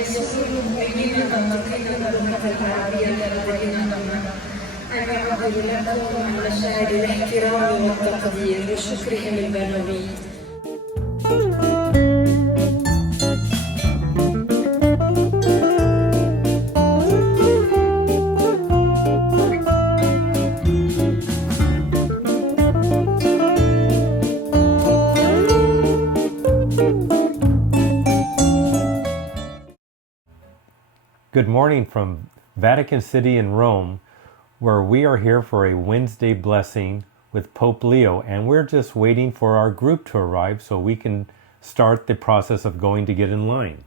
يسوع يجينا كينا أنا أعبد لكم مشاعر الاحترام والتقدير وشكرهم البنوي. Good morning from Vatican City in Rome, where we are here for a Wednesday blessing with Pope Leo, and we're just waiting for our group to arrive so we can start the process of going to get in line.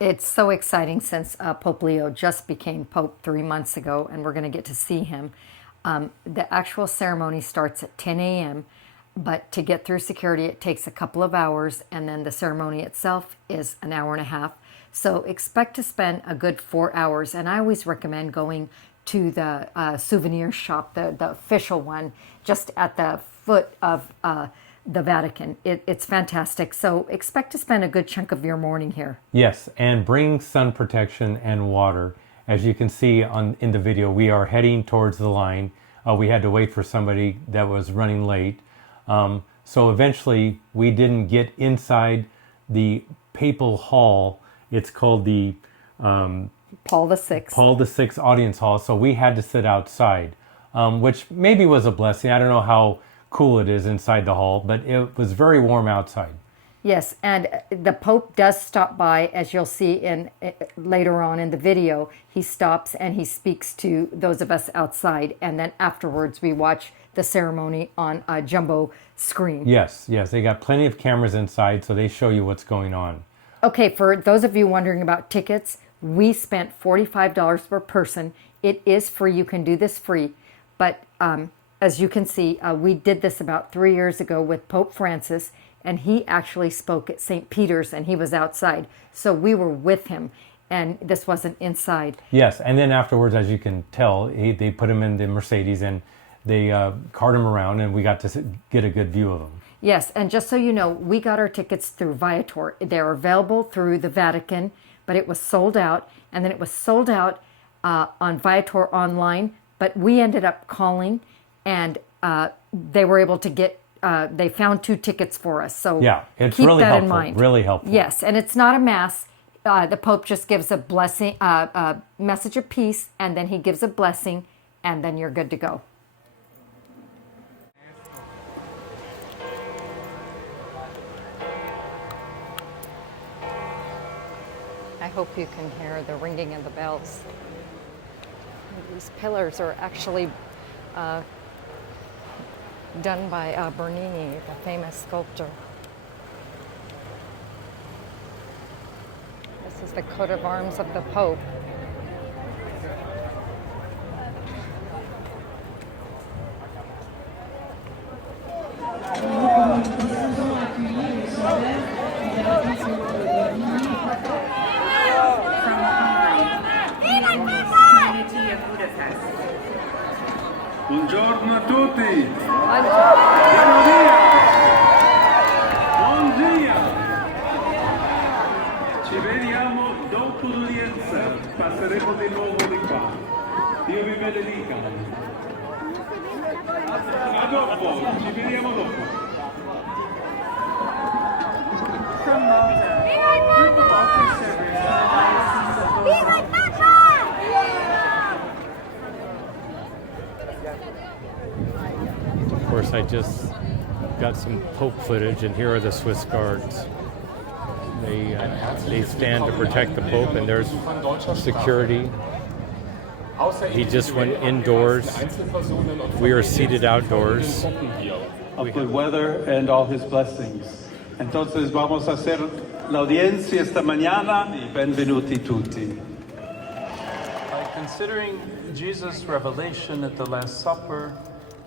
It's so exciting since Pope Leo just became Pope 3 months ago, and we're going to get to see him. The actual ceremony starts at 10 a.m., but to get through security, it takes a couple of hours, and then the ceremony itself is an hour and a half. So expect to spend a good 4 hours, and I always recommend going to the Souvenirs shop, the official one, just at the foot of the Vatican. It's fantastic. So expect to spend a good chunk of your morning here. Yes, and bring sun protection and water. As you can see in the video, we are heading towards the line. We had to wait for somebody that was running late. So eventually, we didn't get inside the Papal Hall. It's called the Paul VI Audience Hall. So we had to sit outside, which maybe was a blessing. I don't know how cool it is inside the hall, but it was very warm outside. Yes, and the Pope does stop by, as you'll see later on in the video. He stops and he speaks to those of us outside, and then afterwards we watch the ceremony on a jumbo screen. Yes, they got plenty of cameras inside, so they show you what's going on. Okay, for those of you wondering about tickets, we spent $45 per person. It is free. You can do this free. But as you can see, we did this about 3 years ago with Pope Francis, and he actually spoke at St. Peter's, and he was outside. So we were with him, and this wasn't inside. Yes, and then afterwards, as you can tell, they put him in the Mercedes, and they cart him around, and we got to get a good view of him. Yes, and just so you know, we got our tickets through Viator. They're available through the Vatican, but it was sold out, and then it was sold out on Viator online, but we ended up calling, and they were able to get, they found 2 tickets for us, so yeah, it's keep really that helpful, in mind. Really helpful. Yes, and it's not a mass. The Pope just gives a blessing, a message of peace, and then he gives a blessing, and then you're good to go. I hope you can hear the ringing of the bells. These pillars are actually done by Bernini, the famous sculptor. This is the coat of arms of the Pope. Buongiorno a tutti. Buon dia. Ci vediamo dopo l'udienza. Passeremo di nuovo di qua. Dio vi benedica. A dopo, ci vediamo dopo. From Malta, group of altar servers of the Diocese of Bologna. Of course, I just got some Pope footage, and here are the Swiss guards. They stand to protect the Pope, and there's security. He just went indoors. We are seated outdoors. Of good weather and all his blessings. Entonces vamos a hacer la audiencia esta mañana y benvenuti tutti. By considering Jesus' revelation at the Last Supper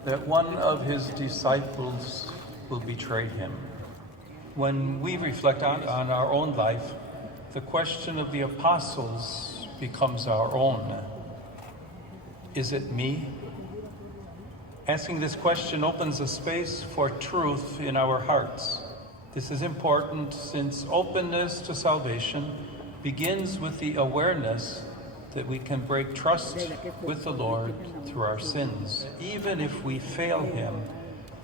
that one of his disciples will betray him. When we reflect on our own life, the question of the apostles becomes our own. Is it me? Asking this question opens a space for truth in our hearts. This is important since openness to salvation begins with the awareness that we can break trust with the Lord through our sins. Even if we fail Him,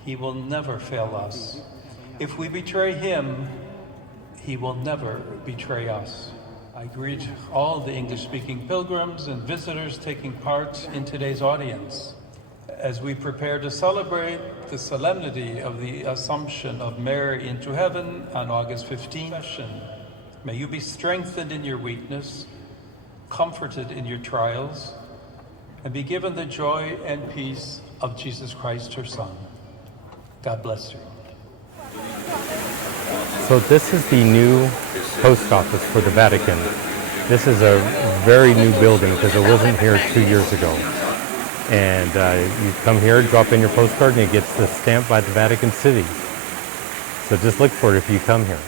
He will never fail us. If we betray Him, He will never betray us. I greet all the English-speaking pilgrims and visitors taking part in today's audience. As we prepare to celebrate the solemnity of the Assumption of Mary into heaven on August 15th, may you be strengthened in your weakness, comforted in your trials, and be given the joy and peace of Jesus Christ, her Son. God bless you. So this is the new post office for the Vatican. This is a very new building because it wasn't here 2 years ago. And you come here, drop in your postcard, and it gets the stamp by the Vatican City. So just look for it if you come here.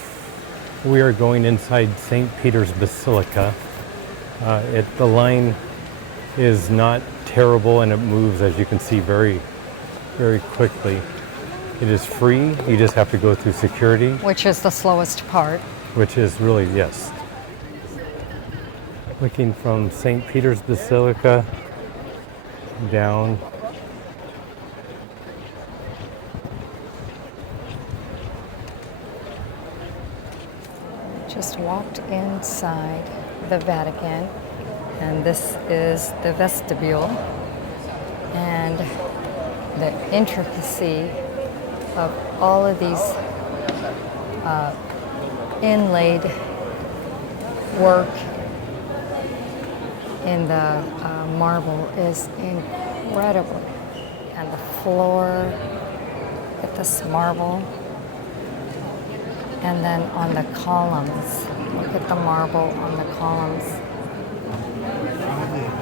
We are going inside St. Peter's Basilica. The line is not terrible and it moves, as you can see, very, very quickly. It is free. You just have to go through security. Which is the slowest part. Which is really, yes. Looking from St. Peter's Basilica down. Just walked inside the Vatican, and this is the vestibule, and the intricacy of all of these inlaid work in the marble is incredible. And the floor, look at this marble. And then on the columns, look at the marble on the columns.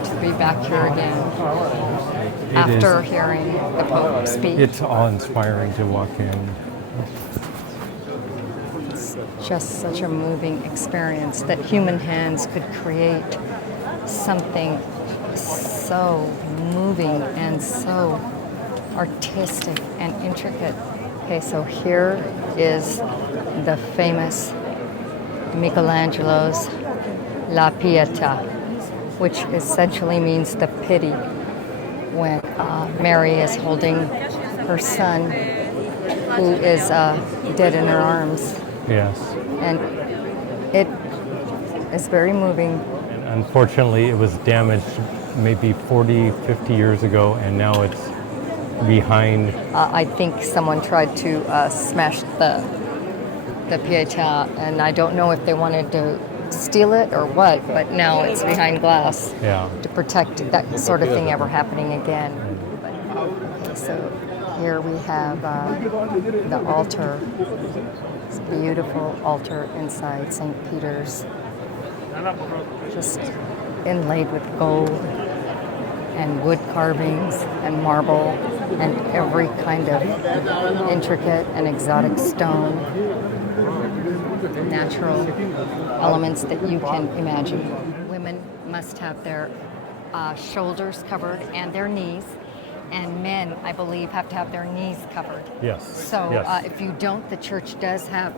To be back here again after hearing the Pope speak. It's awe-inspiring to walk in. It's just such a moving experience that human hands could create something so moving and so artistic and intricate. Okay, so here is the famous Michelangelo's La Pietà, which essentially means the pity, when Mary is holding her son who is dead in her arms. Yes. And it is very moving. And unfortunately, it was damaged maybe 40, 50 years ago, and now it's behind. I think someone tried to smash the Pietà, and I don't know if they wanted to steal it or what, but now it's behind glass to protect that sort of thing ever happening again. Okay, so here we have the altar. It's a beautiful altar inside St. Peter's, just inlaid with gold and wood carvings and marble and every kind of intricate and exotic stone, natural elements that you can imagine. Women must have their shoulders covered and their knees, and men, I believe, have to have their knees covered. Yes. So yes. If you don't, the church does have,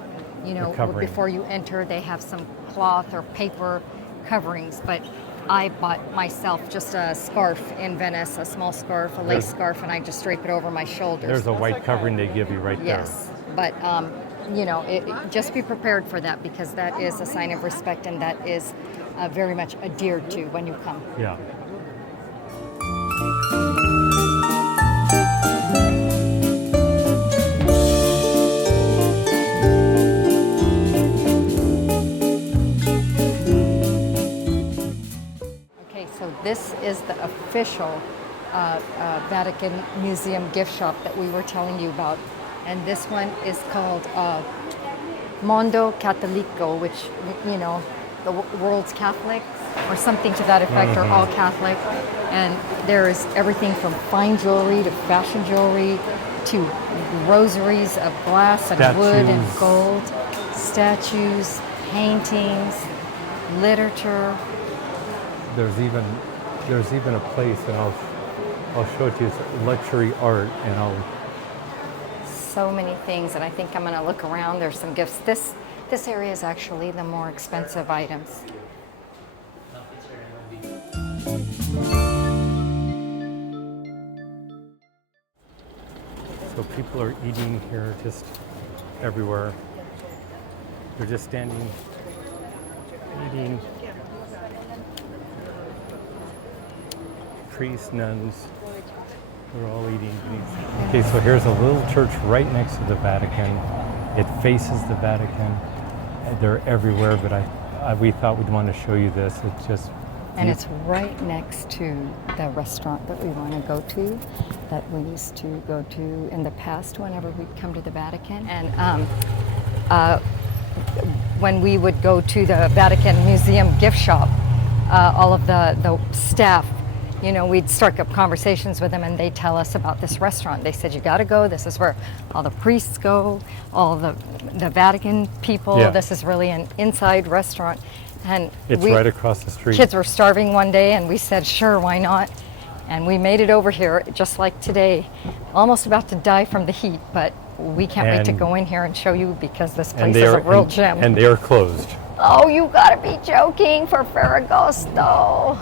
before you enter, they have some cloth or paper coverings, but I bought myself just a scarf in Venice, a small scarf, a lace scarf, and I just drape it over my shoulders. There's a white covering they give you right there. Yes, but just be prepared for that, because that is a sign of respect, and that is very much adhered to when you come. Yeah. This is the official Vatican Museum gift shop that we were telling you about. And this one is called Mondo Cattolico, which, the world's Catholic, or something to that effect, or all Catholic. And there is everything from fine jewelry to fashion jewelry to rosaries of glass and wood and gold, statues, paintings, literature. There's even a place, and I'll show it to you. It's luxury art, and so many things, and I think I'm going to look around. There's some gifts. This This area is actually the more expensive items. So people are eating here just everywhere. They're just standing, eating. Priests, nuns, they're all eating. Okay, so here's a little church right next to the Vatican. It faces the Vatican. They're everywhere, but we thought we'd want to show you this. It's just And it's right next to the restaurant that we want to go to, that we used to go to in the past whenever we'd come to the Vatican. And when we would go to the Vatican Museum gift shop, all of the staff, you know, we'd strike up conversations with them and they'd tell us about this restaurant. They said, you got to go. This is where all the priests go, all the Vatican people. Yeah. This is really an inside restaurant. And it's right across the street. Kids were starving one day and we said, sure, why not? And we made it over here just like today, almost about to die from the heat, but we can't wait to go in here and show you because this place is a real gem. And they are closed. Oh, you gotta be joking, for Ferragosto.